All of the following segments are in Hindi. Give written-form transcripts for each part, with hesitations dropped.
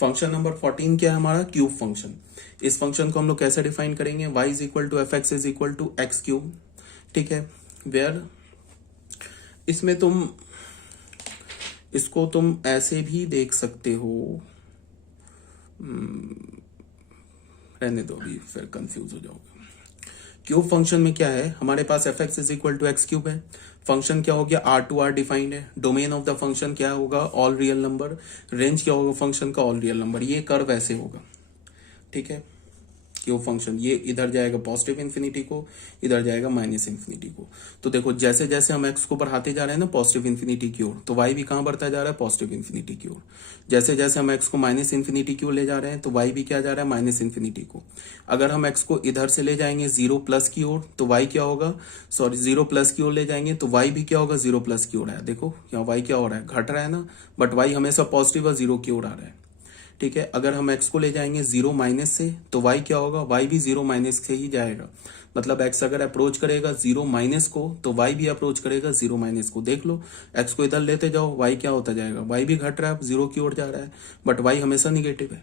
फंक्शन नंबर 14 क्या है हमारा, क्यूब फंक्शन। इस फंक्शन को हम लोग कैसे डिफाइन करेंगे, y is equal to f x is equal to x cube. ठीक है, वेयर इसमें इसको तुम ऐसे भी देख सकते हो, रहने दो अभी फिर कंफ्यूज हो जाओगे। क्यूब फंक्शन में क्या है, हमारे पास f x is equal to x cube है। फंक्शन क्या हो गया, आर टू आर डिफाइंड है। डोमेन ऑफ द फंक्शन क्या होगा, ऑल रियल नंबर। रेंज क्या होगा फंक्शन का, ऑल रियल नंबर। ये कर्व ऐसे होगा। ठीक है, क्यूब फंक्शन ये इधर जाएगा पॉजिटिव इन्फिनिटी को, इधर जाएगा माइनस इन्फिनिटी को। तो देखो जैसे जैसे हम एक्स को बढ़ाते जा रहे हैं ना पॉजिटिव इन्फिनिटी की ओर, तो वाई भी कहां बढ़ता जा रहा है, पॉजिटिव इन्फिनिटी की ओर। जैसे जैसे हम एक्स को माइनस इन्फिनिटी की ओर ले जा रहे हैं तो वाई भी क्या जा रहा है, माइनस इन्फिनिटी को। अगर हम एक्स को इधर से ले जाएंगे जीरो प्लस की ओर तो वाई क्या होगा, सॉरी जीरो प्लस की ओर ले जाएंगे तो वाई भी क्या होगा, जीरो प्लस की ओर है। देखो यहाँ वाई क्या हो रहा है, घट रहा है ना, बट वाई हमेशा पॉजिटिव और जीरो की ओर आ रहा है। ठीक है, अगर हम x को ले जाएंगे जीरो माइनस से तो y क्या होगा, y भी जीरो माइनस से ही जाएगा। मतलब x अगर अप्रोच करेगा जीरो माइनस को तो y भी अप्रोच करेगा जीरो माइनस को। देख लो x को इधर लेते जाओ, y क्या होता जाएगा, y भी घट रहा है, जीरो की ओर जा रहा है, बट y हमेशा निगेटिव है।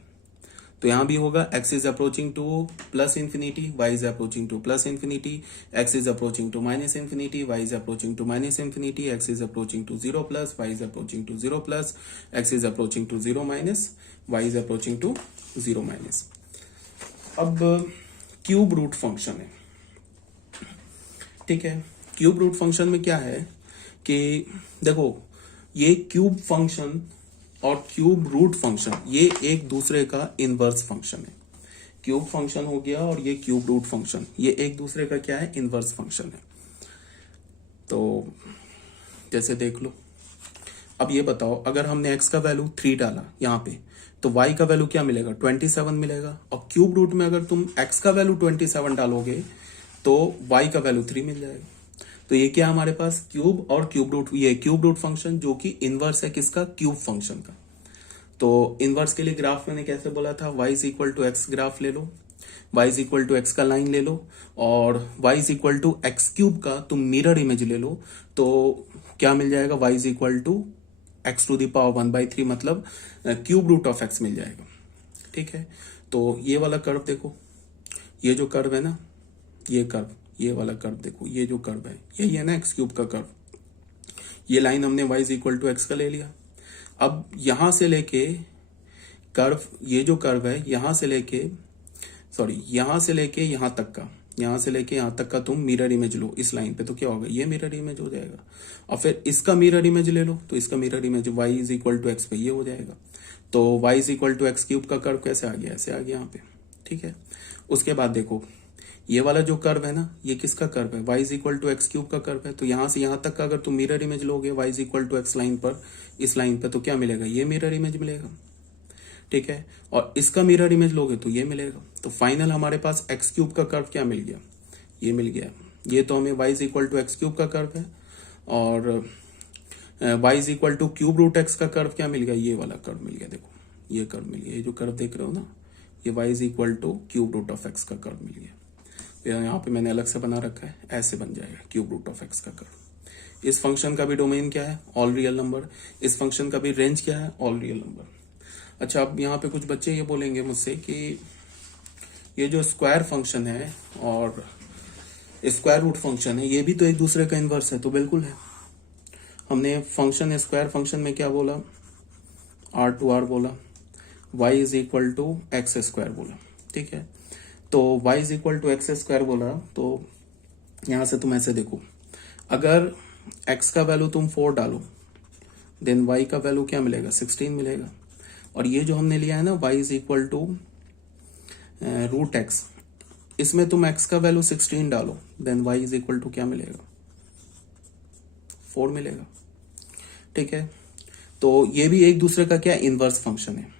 तो यहां भी होगा x is approaching to plus infinity, y is approaching to plus infinity, x is approaching to minus infinity, y is approaching to minus infinity, x is approaching to zero plus, y is approaching to zero plus, x is approaching to zero minus, y is approaching to zero minus. अब क्यूब रूट फंक्शन है। ठीक है, क्यूब रूट फंक्शन में क्या है कि देखो ये क्यूब फंक्शन और क्यूब रूट फंक्शन ये एक दूसरे का इनवर्स फंक्शन है। क्यूब फंक्शन हो गया और ये क्यूब रूट फंक्शन, ये एक दूसरे का क्या है, इनवर्स फंक्शन है। तो जैसे देख लो, अब ये बताओ अगर हमने x का वैल्यू 3 डाला यहाँ पे तो y का वैल्यू क्या मिलेगा, 27 मिलेगा। और क्यूब रूट में अगर तुम x का वैल्यू 27 डालोगे तो y का वैल्यू 3 मिल जाएगा। तो ये क्या हमारे पास क्यूब और क्यूब रूट, ये क्यूब रूट फंक्शन जो कि इनवर्स है किसका, क्यूब फंक्शन का। तो इनवर्स के लिए ग्राफ मैंने कैसे बोला था, y is equal to x graph ले लो, y is equal to x का लाइन ले लो, और y is equal to x cube का तुम मिरर इमेज ले लो। तो क्या मिल जाएगा, y is equal to x to the power 1/3, मतलब क्यूब रूट ऑफ एक्स मिल जाएगा। ठीक है, तो ये वाला कर्व देखो, ये जो कर्व है ना, ये कर्व, ये वाला कर्व देखो, ये जो कर्व है यही है ना एक्स क्यूब का कर्व। ये लाइन हमने y is equal to x का ले लिया। अब यहां से लेके कर्व, ये जो कर्व है यहां से लेके, सॉरी यहां से लेके यहां तक का, यहां से लेके यहां तक का तुम मिरर इमेज लो इस लाइन पे, तो क्या होगा, ये मिरर इमेज हो जाएगा। और फिर इसका मिरर इमेज ले लो तो इसका mirror image y is equal to x पे ये हो जाएगा। तो y is equal to x cube का कर्व कैसे आ गया, ऐसे आ गया यहाँ पे। ठीक है, उसके बाद देखो ये वाला जो कर्व है ना, ये किसका कर्व है, y is equal to x cube का कर्व है। तो यहां से यहां तक का अगर तुम मिरर इमेज लोगे y is equal to x line पर, इस लाइन पे, तो क्या मिलेगा, ये मिरर इमेज मिलेगा। ठीक है, और इसका मिरर इमेज लोगे तो ये मिलेगा। तो फाइनल हमारे पास एक्स क्यूब का कर्व क्या मिल गया, ये मिल गया। ये तो हमें y is equal to x cube का कर्व है, और y is equal to cube root x का कर्व क्या मिल गया, ये वाला कर्व मिल गया। देखो ये कर्व मिल गया, ये जो कर्व देख रहे हो ना, ये y is equal to cube root of x का कर्व मिल गया। यहाँ पे मैंने अलग से बना रखा है, ऐसे बन जाएगा क्यूब रूट ऑफ एक्स का कर्व। इस फंक्शन का भी डोमेन क्या है, ऑल रियल नंबर। इस फंक्शन का भी रेंज क्या है, ऑल रियल नंबर। अच्छा, अब यहाँ पे कुछ बच्चे ये बोलेंगे मुझसे कि ये जो स्क्वायर फंक्शन है और स्क्वायर रूट फंक्शन है ये भी तो एक दूसरे का इनवर्स है। तो बिल्कुल है, हमने फंक्शन स्क्वायर फंक्शन में क्या बोला, आर टू आर बोला, y is equal to x square बोला। ठीक है, तो y is equal to x square बोला, तो यहां से तुम ऐसे देखो, अगर x का वैल्यू तुम 4 डालो देन y का वैल्यू क्या मिलेगा, 16 मिलेगा। और ये जो हमने लिया है ना y is equal to root x, इसमें तुम x का वैल्यू 16 डालो then y is equal to क्या मिलेगा, 4 मिलेगा। ठीक है, तो ये भी एक दूसरे का क्या इनवर्स फंक्शन है।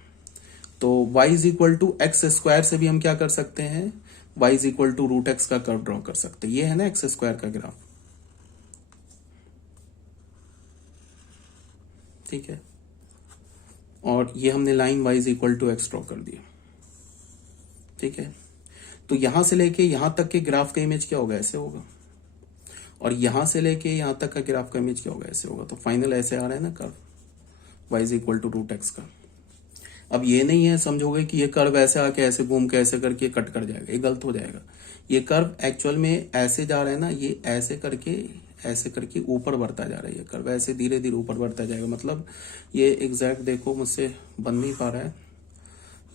तो y is equal to x square से भी हम क्या कर सकते हैं, y is equal to root x का कर्व ड्रॉ कर सकते हैं। ये है ना एक्स स्क्वायर का ग्राफ। ठीक है, और ये हमने line y is equal to x draw कर दिया। ठीक है, तो यहां से लेके यहां तक के ग्राफ का इमेज क्या होगा, ऐसे होगा। और यहां से लेके यहां तक का ग्राफ का इमेज क्या होगा, ऐसे होगा। तो फाइनल ऐसे आ रहा है ना curve, y is equal to root x का। अब ये नहीं है समझोगे कि ये कर्व ऐसे आके ऐसे घूम के ऐसे करके कट कर जाएगा, ये गलत हो जाएगा। ये कर्व एक्चुअल में ऐसे जा रहा है ना, ये ऐसे करके ऊपर बढ़ता जा रहा है, ये कर्व ऐसे धीरे धीरे ऊपर बढ़ता जाएगा। मतलब ये एग्जैक्ट देखो मुझसे बन नहीं पा रहा है,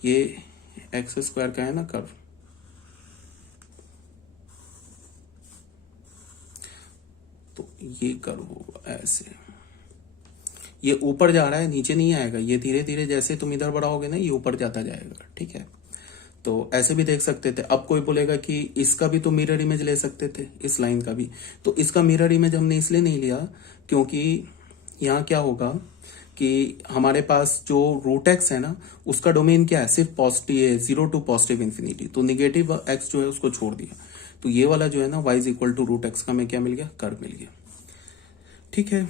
ये एक्स स्क्वायर का है ना कर्व, तो ये कर्व होगा ऐसे, ये ऊपर जा रहा है नीचे नहीं आएगा, ये धीरे धीरे जैसे तुम इधर बढ़ाओगे ना ये ऊपर जाता जाएगा, ठीक है। तो ऐसे भी देख सकते थे। अब कोई बोलेगा कि इसका भी तो मिरर इमेज ले सकते थे, इस लाइन का भी, तो इसका मिरर इमेज हमने इसलिए नहीं लिया क्योंकि यहाँ क्या होगा कि हमारे पास जो रूट एक्स है ना उसका डोमेन क्या है, सिर्फ पॉजिटिव, 0 टू पॉजिटिव इंफिनिटी, तो निगेटिव एक्स जो है उसको छोड़ दिया। तो ये वाला जो है ना y is equal to root x का हमें क्या मिल गया, कर्व मिल गया, ठीक है।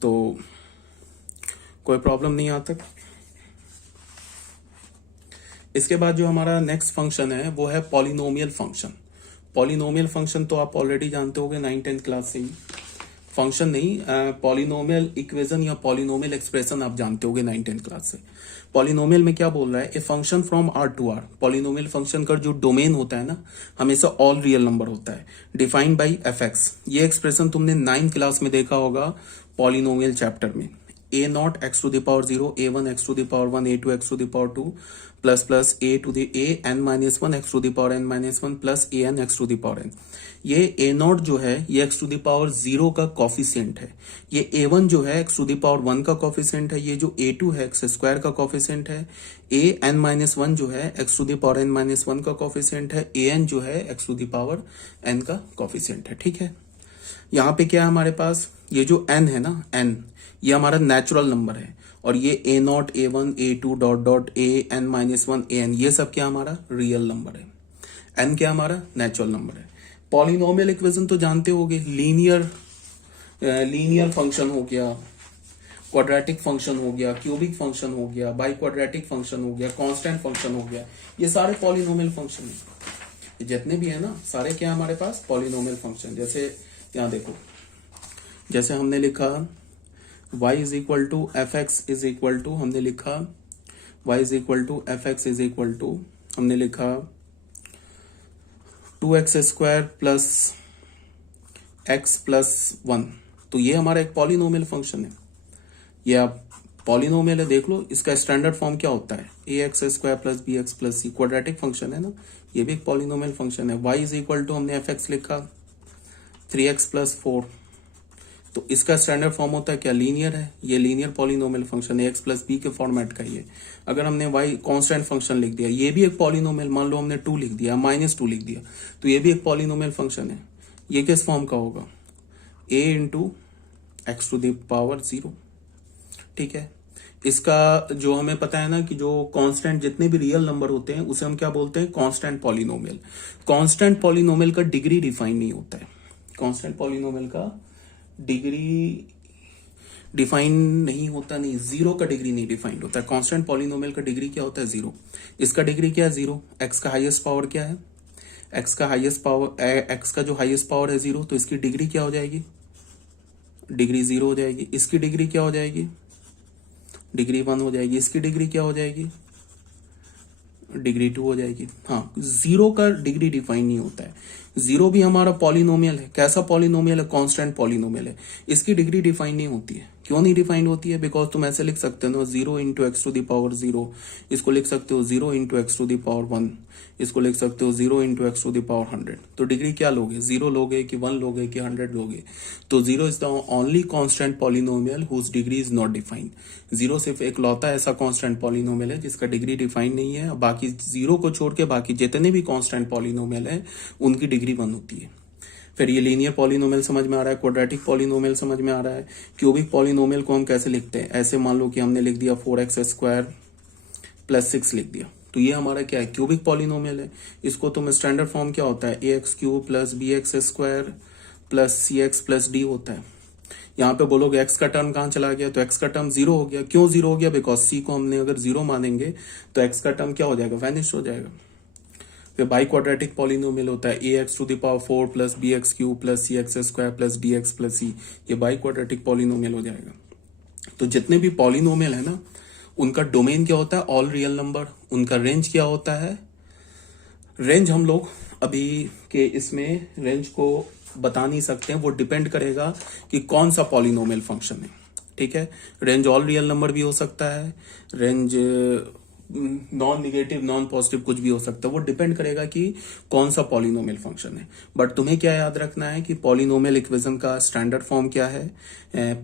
तो कोई प्रॉब्लम नहीं आता। इसके बाद जो हमारा नेक्स्ट फंक्शन है वो है पॉलिनोमियल फंक्शन। पॉलिनोमियल फंक्शन तो आप ऑलरेडी जानते होंगे 9th-10th क्लास से ही। फंक्शन नहीं, पॉलिनोमियल इक्वेशन या पॉलिनोमियल एक्सप्रेशन आप जानते होंगे 9th-10th क्लास से। पॉलिनोमियल में क्या बोल रहा है, a function from R to R. Polynomial function का जो डोमेन होता है ना हमेशा ऑल रियल नंबर होता है, डिफाइंड बाई एफ एक्स। ये एक्सप्रेशन तुमने 9th क्लास में देखा होगा पॉलिनोमियल चैप्टर में। A naught x to the power 0, a1 x to the power 1, a2 x to the power 2 plus plus a to the a n minus 1 x to the power n minus 1 plus a n x to the power n। ये a नॉट जो है ये एक्स टू द पावर 0 का कॉफिशिएंट है, ये a1 जो है एक्स टू द पावर 1 का कॉफिशिएंट है, ये जो a2 है एक्स स्क्वायर का कॉफिशिएंट है, a n माइनस 1 जो है x to the power n minus 1 का कॉफिशिएंट है, a n जो है x to the power n का कॉफिशिएंट है, ठीक है। यहाँ पे क्या है हमारे पास, ये जो n है ना n, ये हमारा नेचुरल नंबर है, और ये a not a1 a2 dot dot a n minus 1 a n ये सब क्या हमारा रियल नंबर है। n क्या हमारा नेचुरल नंबर है। पॉलिनोमियल इक्वेशन तो जानते होगे, लीनियर फंक्शन हो गया, क्वाड्रेटिक फंक्शन हो गया, क्यूबिक फंक्शन हो गया, बाई क्वाड्रेटिक फंक्शन हो गया, कांस्टेंट फंक्शन हो गया, ये सारे पॉलिनोमियल फंक्शन है। जितने भी है ना सारे क्या हमारे पास पॉलिनोमियल फंक्शन। जैसे यहाँ देखो, जैसे हमने लिखा y is equal to f x is equal to, हमने लिखा y is equal to f x is equal to, हमने लिखा 2x square plus x plus 1। तो ये हमारा एक पॉलिनोमियल फंक्शन है, ये आप पॉलिनोमियल है, देख लो इसका स्टैंडर्ड फॉर्म क्या होता है, ax square plus bx plus c, quadratic function है ना, ये भी एक पॉलिनोमियल फंक्शन है। y इज इक्वल टू हमने एफ एक्स लिखा 3x प्लस 4, तो इसका स्टैंडर्ड फॉर्म होता है क्या, लीनियर है, ये लीनियर पॉलिनोमियल फंक्शन है, एक्स प्लस बी के फॉर्मेट का ये। अगर हमने वाई कांस्टेंट फंक्शन लिख दिया, ये भी एक पॉलिनोमियल, मान लो हमने 2 लिख दिया, -2 लिख दिया, तो ये भी एक पॉलिनोमियल फंक्शन है। ये किस फॉर्म का होगा, a into x to the power 0, ठीक है। इसका जो हमें पता है ना कि जो कांस्टेंट जितने भी रियल नंबर होते हैं उसे हम क्या बोलते हैं, कांस्टेंट पॉलिनोमियल। कांस्टेंट पॉलिनोमियल का डिग्री डिफाइन नहीं होता है, कांस्टेंट पॉलिनोमियल का डिग्री डिफाइन नहीं होता, नहीं, 0 का डिग्री नहीं डिफाइंड होता है। कांस्टेंट पॉलिनोमियल का डिग्री क्या होता है, 0। इसका डिग्री क्या है, 0। एक्स का हाईएस्ट पावर क्या है, एक्स का हाईएस्ट पावर, एक्स का जो हाईएस्ट पावर है 0, तो इसकी डिग्री क्या हो जाएगी, डिग्री 0 हो जाएगी। इसकी डिग्री क्या हो जाएगी, डिग्री 1 हो जाएगी। इसकी डिग्री क्या हो जाएगी, डिग्री 2 हो जाएगी। हाँ, 0 का डिग्री डिफाइन नहीं होता है। 0 भी हमारा पॉलिनोमियल है, कैसा पॉलिनोमियल है, कांस्टेंट पॉलिनोमियल है, इसकी डिग्री डिफाइन नहीं होती है। क्यों नहीं डिफाइन होती है, बिकॉज तुम ऐसे लिख सकते हो 0 into x to the power 0, इसको लिख सकते हो 0 into x to the power 1, इसको लिख सकते हो 0 into x to the power 100। तो डिग्री क्या लोगे, 0 लोगे कि 1 लोगे कि 100 लोगे। तो 0 is the only constant polynomial whose degree is not defined. 0 सिर्फ एक लौता ऐसा कांस्टेंट पॉलिनोमियल है जिसका डिग्री डिफाइन नहीं है, बाकी 0 को छोड़ के बाकी जितने भी कांस्टेंट पॉलिनोमियल है उनकी डिग्री 1 होती है। फिर ये लीनियर पॉलिनोमियल समझ में आ रहा है, क्वाड्रेटिक पॉलिनोमियल समझ में आ रहा है। क्यूबिक पॉलिनोमियल को हम कैसे लिखते हैं, ऐसे मान लो कि हमने लिख दिया 4x स्क्वायर प्लस 6 लिख दिया, तो ये हमारा क्या है, क्यूबिक पॉलिनोमियल है। इसको तुम स्टैंडर्ड फॉर्म क्या होता है, ax cube plus bx square plus cx plus d होता है। यहाँ पे बोलोगे x का टर्म कहाँ चला गया, तो x का टर्म 0 हो गया। क्यों 0 हो गया, बिकॉज c को हमने अगर 0 मानेंगे तो x का टर्म क्या हो जाएगा, वैनिश हो जाएगा। फिर बाई क्वाड्रेटिक पॉलिनोमियल होता है ax to the power 4 plus bx cube plus cx square plus dx plus c, ये बाई क्वाड्रेटिक पॉलिनोमियल हो जाएगा। तो जितने भी पॉलिनोमियल है ना उनका डोमेन क्या होता है, ऑल रियल नंबर। उनका रेंज क्या होता है, रेंज हम लोग अभी के इसमें रेंज को बता नहीं सकते हैं, वो डिपेंड करेगा कि कौन सा पॉलिनोमियल फंक्शन है। ठीक है, रेंज ऑल रियल नंबर भी हो सकता है, range non negative non positive कुछ भी हो सकता है, वो डिपेंड करेगा कि कौन सा पॉलिनोमियल फंक्शन है। बट तुम्हें क्या याद रखना है कि पॉलिनोमियल इक्वेशन का स्टैंडर्ड फॉर्म क्या है,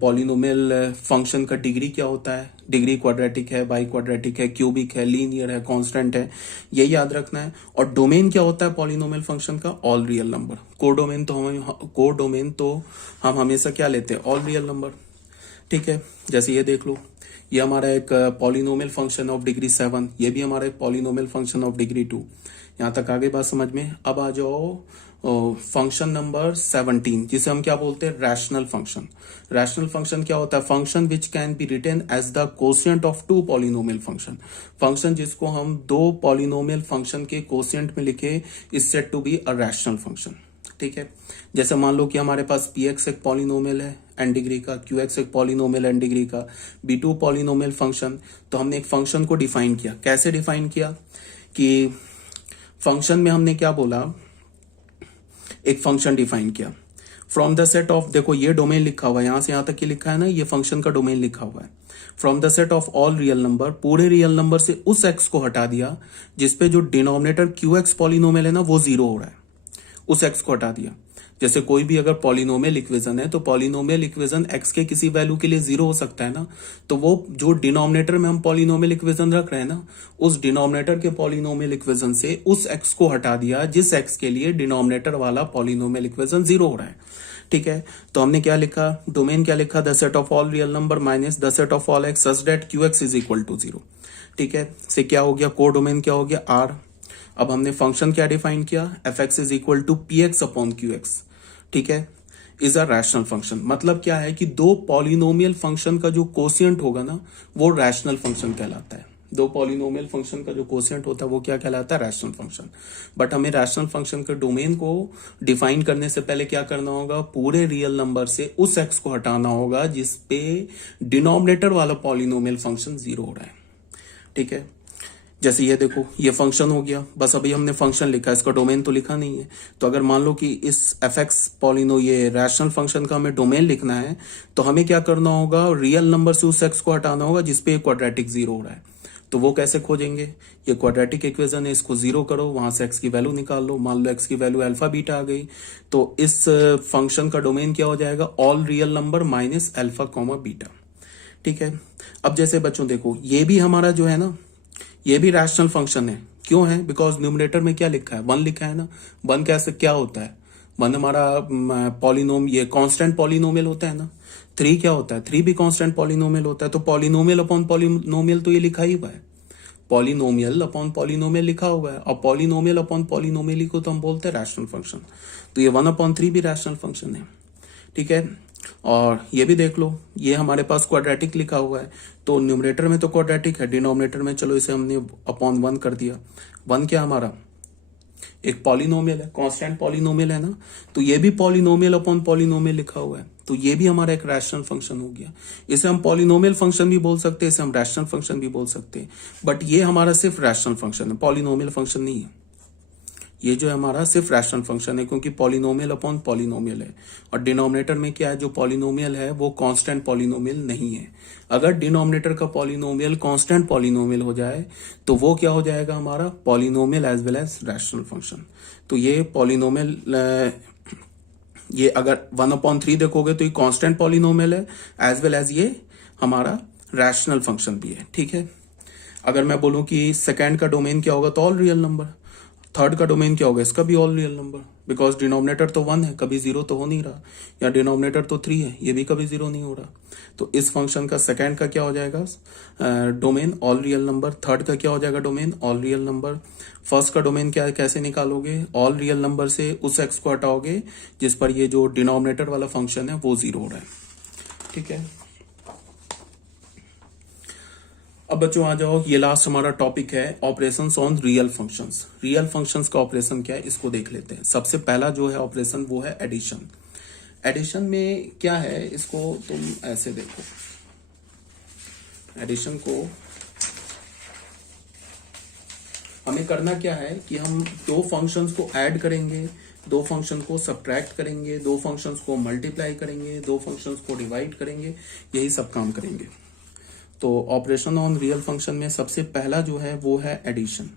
पॉलिनोमियल फंक्शन का डिग्री क्या होता है, डिग्री क्वाड्रेटिक है, बाई क्वाड्रेटिक है, क्यूबिक है, लीनियर है, कांस्टेंट है, ये याद रखना है। और डोमेन क्या होता है पॉलिनोमियल फंक्शन का, ऑल रियल नंबर। कोडोमेन तो हम हमेशा क्या लेते हैं, ऑल रियल नंबर। ठीक है, जैसे ये देख लो, ये हमारा एक पॉलिनोमियल फंक्शन ऑफ डिग्री 7, ये भी हमारा एक पॉलिनोमियल फंक्शन ऑफ डिग्री 2। यहां तक आगे बात समझ में। अब आ जाओ फंक्शन नंबर 17, जिसे हम क्या बोलते हैं, रैशनल फंक्शन। रैशनल फंक्शन क्या होता है, function which can be written as the quotient of two polynomial function. Function जिसको हम दो पॉलिनोमियल फंक्शन के कोशिएंट में लिखे is said to be a rational function. ठीक है, जैसे मान लो कि हमारे पास px एक पॉलिनोमियल है एन डिग्री का, qx एक पॉलिनोमियल एन डिग्री का, b2 पॉलिनोमियल फंक्शन। तो हमने एक फंक्शन को डिफाइन किया, कैसे डिफाइन किया कि फंक्शन में हमने क्या बोला, एक फंक्शन डिफाइन किया फ्रॉम द सेट ऑफ, देखो ये डोमेन लिखा हुआ है, यहां से यहां तक ये लिखा है ना, ये फंक्शन का डोमेन लिखा हुआ है। From the set of all real number, पूरे रियल नंबर से उस x को हटा दिया जिसपे जो डिनोमिनेटर qx पॉलिनोमियल है ना वो 0 हो रहा है, उस x को हटा दिया। जैसे कोई भी अगर पॉलिनोमियल इक्वेशन है तो पॉलिनोमियल इक्वेशन x के किसी वैल्यू के लिए 0 हो सकता है ना, तो वो जो डिनोमिनेटर में हम पॉलिनोमियल इक्वेशन रख रहे हैं ना, उस डिनोमिनेटर के पॉलिनोमियल इक्वेशन से उस x को हटा दिया जिस x के लिए डिनोमिनेटर वाला पॉलिनोमियल इक्वेशन 0 हो रहा है। ठीक है, तो हमने क्या लिखा, डोमेन क्या लिखा, the set of all real number minus the set of all x such that qx is equal to 0। ठीक है, से क्या हो गया, को डोमेन क्या हो गया, r। अब हमने फंक्शन क्या डिफाइन किया, f x is equal to p x upon q x. ठीक है, इज अ रैशनल फंक्शन। मतलब क्या है कि दो पॉलिनोमियल फंक्शन का जो कोशिएंट होगा ना वो रैशनल फंक्शन कहलाता है। दो पॉलिनोमियल फंक्शन का जो कोशिएंट होता है वो क्या कहलाता है, रैशनल फंक्शन। बट हमें रैशनल फंक्शन के डोमेन को डिफाइन करने से पहले क्या करना होगा, पूरे रियल नंबर से उस एक्स को हटाना होगा जिसपे डिनोमिनेटर वाला पॉलिनोमियल फंक्शन 0 हो रहा है। ठीक है, जैसे ये देखो, ये फंक्शन हो गया, बस अभी हमने फंक्शन लिखा, इसका डोमेन तो लिखा नहीं है। तो अगर मान लो कि इस एफ एक्स पॉलिनो ये रैशनल फंक्शन का हमें डोमेन लिखना है तो हमें क्या करना होगा, रियल नंबर से उस एक्स को हटाना होगा जिसपे क्वाड्रेटिक 0 हो रहा है। तो वो कैसे खोजेंगे, ये क्वाड्रेटिक इक्वेशन है, इसको 0 करो, वहां से एक्स की वैल्यू निकाल लो। मान लो एक्स की वैल्यू अल्फा बीटा आ गई, तो इस फंक्शन का डोमेन क्या हो जाएगा, all real number minus alpha comma beta. ठीक है, अब जैसे बच्चों देखो, ये भी हमारा जो है ना, ये भी रैशनल फंक्शन है। क्यों है, बिकॉज न्यूमरेटर में क्या लिखा है, 1 लिखा है ना। 1 कैसे क्या होता है, 1 हमारा पॉलिनोम ये कांस्टेंट पॉलिनोमियल होता है ना। 3 क्या होता है, 3 भी कांस्टेंट पॉलिनोमियल होता है। तो पॉलिनोमियल अपॉन पॉलिनोमियल तो ये लिखा ही हुआ है, पॉलिनोमियल अपॉन पॉलिनोमियल लिखा हुआ है, और पॉलिनोमियल अपॉन पॉलिनोमियल ही को तो हम बोलते हैं रैशनल फंक्शन। तो ये 1/3 भी रैशनल फंक्शन है। ठीक है, और ये भी देख लो, ये हमारे पास क्वाड्रेटिक लिखा हुआ है, तो न्यूमरेटर में तो क्वाड्रेटिक है, डिनोमिनेटर में चलो इसे हमने अपॉन 1 कर दिया। 1 क्या हमारा एक पॉलिनोमियल है, कांस्टेंट पॉलिनोमियल है ना, तो ये भी पॉलिनोमियल अपॉन पॉलिनोमियल लिखा हुआ है, तो ये भी हमारा एक रैशनल फंक्शन हो गया। इसे हम पॉलिनोमियल फंक्शन भी बोल सकते हैं, इसे हम रैशनल फंक्शन भी बोल सकते हैं, बट ये हमारा सिर्फ रैशनल फंक्शन है, पॉलिनोमियल फंक्शन नहीं है। ये जो है हमारा सिर्फ रैशनल फंक्शन है, क्योंकि पॉलिनोमियल अपॉन पॉलिनोमियल है, और डिनोमिनेटर में क्या है, जो पॉलिनोमियल है वो कांस्टेंट पॉलिनोमियल नहीं है। अगर डिनोमिनेटर का पॉलिनोमियल कांस्टेंट पॉलिनोमियल हो जाए तो वो क्या हो जाएगा, हमारा polynomial as well as rational function. तो ये पॉलिनोमियल, ये अगर 1/3 देखोगे तो ये कांस्टेंट पॉलिनोमियल है, एज वेल एज ये हमारा रैशनल फंक्शन भी है। ठीक है, अगर मैं बोलूं कि सेकेंड का डोमेन क्या होगा, तो ऑल रियल नंबर। थर्ड का डोमेन क्या होगा, इसका भी all real number, because denominator तो 1 है, कभी 0 तो हो नहीं रहा, या डिनोमिनेटर तो 3 है, ये भी कभी 0 नहीं हो रहा। तो इस फंक्शन का सेकंड का क्या हो जाएगा, domain all real number. Third का क्या हो जाएगा, domain all real number. First का डोमेन क्या, कैसे निकालोगे, ऑल रियल नंबर से उस एक्स को हटाओगे जिस पर ये जो डिनोमिनेटर वाला फंक्शन है वो 0 हो रहा है। ठीक है, अब बच्चों आ जाओ, ये लास्ट हमारा टॉपिक है operations on real functions. Real functions का ऑपरेशन क्या है इसको देख लेते हैं। सबसे पहला जो है ऑपरेशन वो है एडिशन। एडिशन में क्या है, इसको तुम ऐसे देखो, एडिशन को हमें करना क्या है कि हम दो फंक्शंस को ऐड करेंगे, दो फंक्शन को सब्ट्रैक्ट करेंगे, दो फंक्शंस को मल्टीप्लाई करेंगे, दो फंक्शंस को डिवाइड करेंगे, यही सब काम करेंगे। तो ऑपरेशन ऑन रियल फंक्शन में सबसे पहला जो है वो है एडिशन।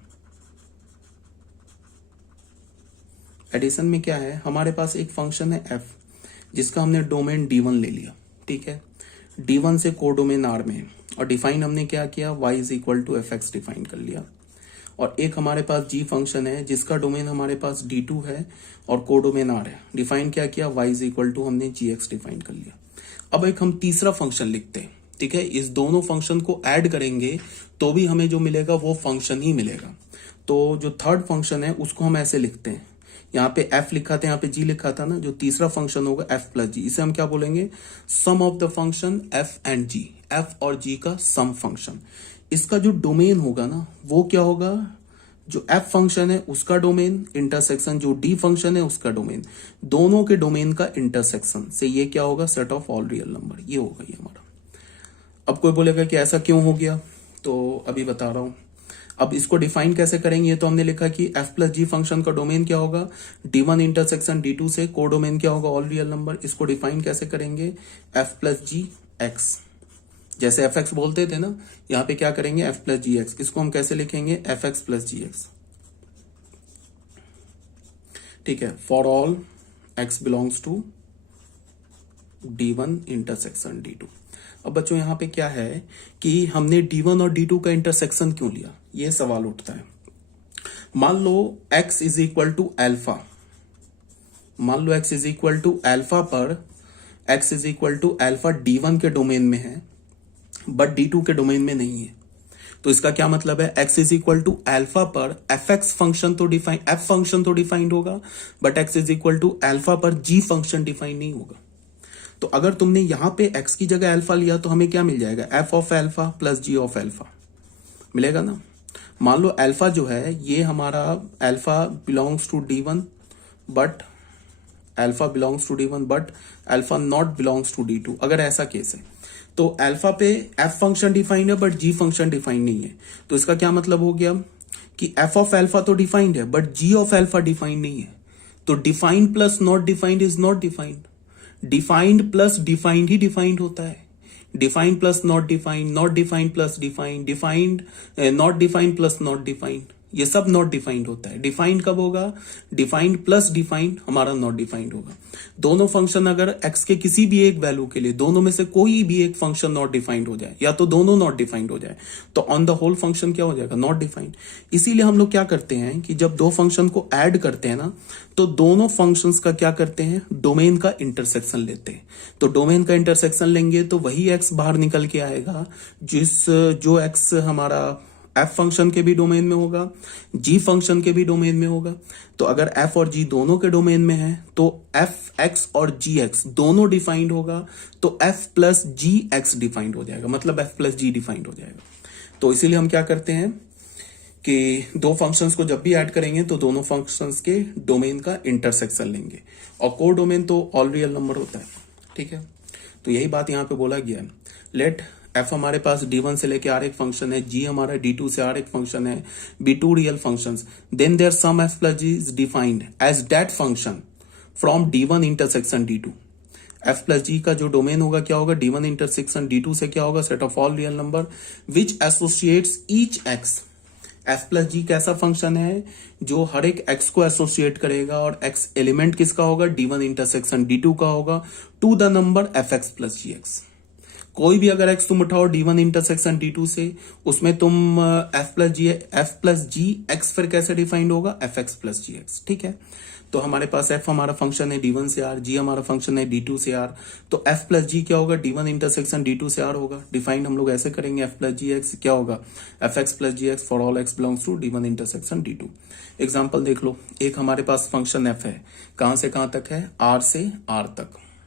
एडिशन में क्या है, हमारे पास एक फंक्शन है f जिसका हमने डोमेन d1 ले लिया, ठीक है। d1 से कोडोमेन r में, और डिफाइन हमने क्या किया, y is equal to f x define कर लिया। और एक हमारे पास g फंक्शन है जिसका डोमेन हमारे पास d2 है और कोडोमेन r है, डिफाइन क्या किया, y इज इक्वल टू हमने gx डिफाइन कर लिया। अब एक हम तीसरा फंक्शन लिखते हैं, ठीक है। इस दोनों फंक्शन को ऐड करेंगे तो भी हमें जो मिलेगा वो फंक्शन ही मिलेगा। तो जो थर्ड फंक्शन है उसको हम ऐसे लिखते हैं, यहाँ पे f लिखा था, यहाँ पे g लिखा था ना, जो तीसरा फंक्शन होगा f प्लस जी, इसे हम क्या बोलेंगे, sum of the function f and g, f और g का सम फंक्शन। इसका जो डोमेन होगा ना वो क्या होगा, जो f फंक्शन है उसका डोमेन इंटरसेक्शन जो d फंक्शन है उसका डोमेन, दोनों के डोमेन का इंटरसेक्शन से ये क्या होगा, set of all real number, ये होगा ये हमारा। अब कोई बोलेगा कि ऐसा क्यों हो गया, तो अभी बता रहा हूं। अब इसको डिफाइन कैसे करेंगे, तो हमने लिखा कि f प्लस जी फंक्शन का डोमेन क्या होगा, d1 इंटरसेक्शन d2 से, कोडोमेन क्या होगा, ऑल रियल नंबर। इसको डिफाइन कैसे करेंगे, f प्लस जी एक्स, जैसे एफ एक्स बोलते थे ना, यहाँ पे क्या करेंगे, f प्लस जी एक्स, इसको हम कैसे लिखेंगे, f x plus g x, ठीक है। For all x belongs to d1 intersection d2। अब बच्चों यहाँ पे क्या है कि हमने d1 और d2 का इंटरसेक्शन क्यों लिया, ये सवाल उठता है। मान लो x is equal to alpha, मान लो x is equal to alpha पर x is equal to alpha d1 के डोमेन में है बट d2 के डोमेन में नहीं है। तो इसका क्या मतलब है, x is equal to alpha पर f फंक्शन तो डिफाइन, f फंक्शन तो डिफाइंड होगा but x is equal to alpha पर g फंक्शन डिफाइन नहीं होगा। तो अगर तुमने यहां पे x की जगह अल्फा लिया तो हमें क्या मिल जाएगा, f of alpha plus g of alpha मिलेगा ना। मान लो अल्फा जो है ये हमारा alpha belongs to d1 but alpha belongs to d1 but alpha not belongs to d2, अगर ऐसा केस है तो अल्फा पे f फंक्शन डिफाइंड है बट g फंक्शन डिफाइंड नहीं है। तो इसका क्या मतलब हो गया कि f ऑफ एल्फा तो डिफाइंड है but g of alpha defined नहीं है। तो defined plus not defined is not defined, defined plus defined he defined होता है, defined plus not defined, not defined plus defined, defined not defined plus not defined, ये सब नॉट डिफाइंड होता है। डिफाइंड कब होगा, डिफाइंड प्लस डिफाइंड हमारा नॉट डिफाइंड होगा। दोनों फंक्शन अगर x के किसी भी एक वैल्यू के लिए दोनों में से कोई भी एक फंक्शन नॉट डिफाइंड हो जाए या तो दोनों नॉट डिफाइंड हो जाए तो ऑन द होल फंक्शन क्या हो जाएगा, नॉट डिफाइंड। इसीलिए हम लोग क्या करते हैं कि जब दो फंक्शन को ऐड करते हैं ना तो दोनों फंक्शंस का क्या करते हैं, डोमेन का इंटरसेक्शन लेते हैं। तो डोमेन का इंटरसेक्शन लेंगे तो वही x बाहर निकल के आएगा जो x हमारा f फंक्शन के भी डोमेन में होगा, g फंक्शन के भी डोमेन में होगा। तो अगर f और g दोनों के डोमेन में है तो f(x) और g(x) दोनों डिफाइंड होगा तो f plus g x defined हो जाएगा, मतलब f प्लस जी डिफाइंड हो जाएगा। तो इसीलिए हम क्या करते हैं कि दो फंक्शंस को जब भी ऐड करेंगे तो दोनों फंक्शंस के डोमेन का इंटरसेक्शन लेंगे, और को डोमेन तो ऑल रियल नंबर होता है, ठीक है। तो यही बात यहाँ पे बोला गया है। लेट f हमारे पास d1 से लेके r एक फंक्शन है, g हमारा d2 से r एक फंक्शन है, b2 real functions, then their sum f plus g is defined as that function from d1 intersection d2। f plus g का जो डोमेन होगा क्या होगा, d1 इंटरसेक्शन d2 से क्या होगा, set of all real number which associates each x। f plus g कैसा फंक्शन है जो हर एक x को एसोसिएट करेगा और x एलिमेंट किसका होगा, d1 इंटरसेक्शन d2 का होगा, to the number fx plus gx। कोई भी अगर x तुम उठाओ d1 इंटरसेक्शन d2 से, उसमें तुम f प्लस जी एक्स फिर कैसे डिफाइंड होगा, fx प्लस gx, ठीक है। तो हमारे पास f हमारा फंक्शन है d1 से r, g हमारा फंक्शन है d2 से r, तो f प्लस जी क्या होगा, d1 इंटरसेक्शन d2 से r होगा। डिफाइंड हम लोग ऐसे करेंगे, f प्लस जी एक्स क्या होगा, fx plus g x for all x belongs to d1 intersection d2। Example देख लो, एक हमारे पास फंक्शन f है, कहां से कहां तक है, r से r तक।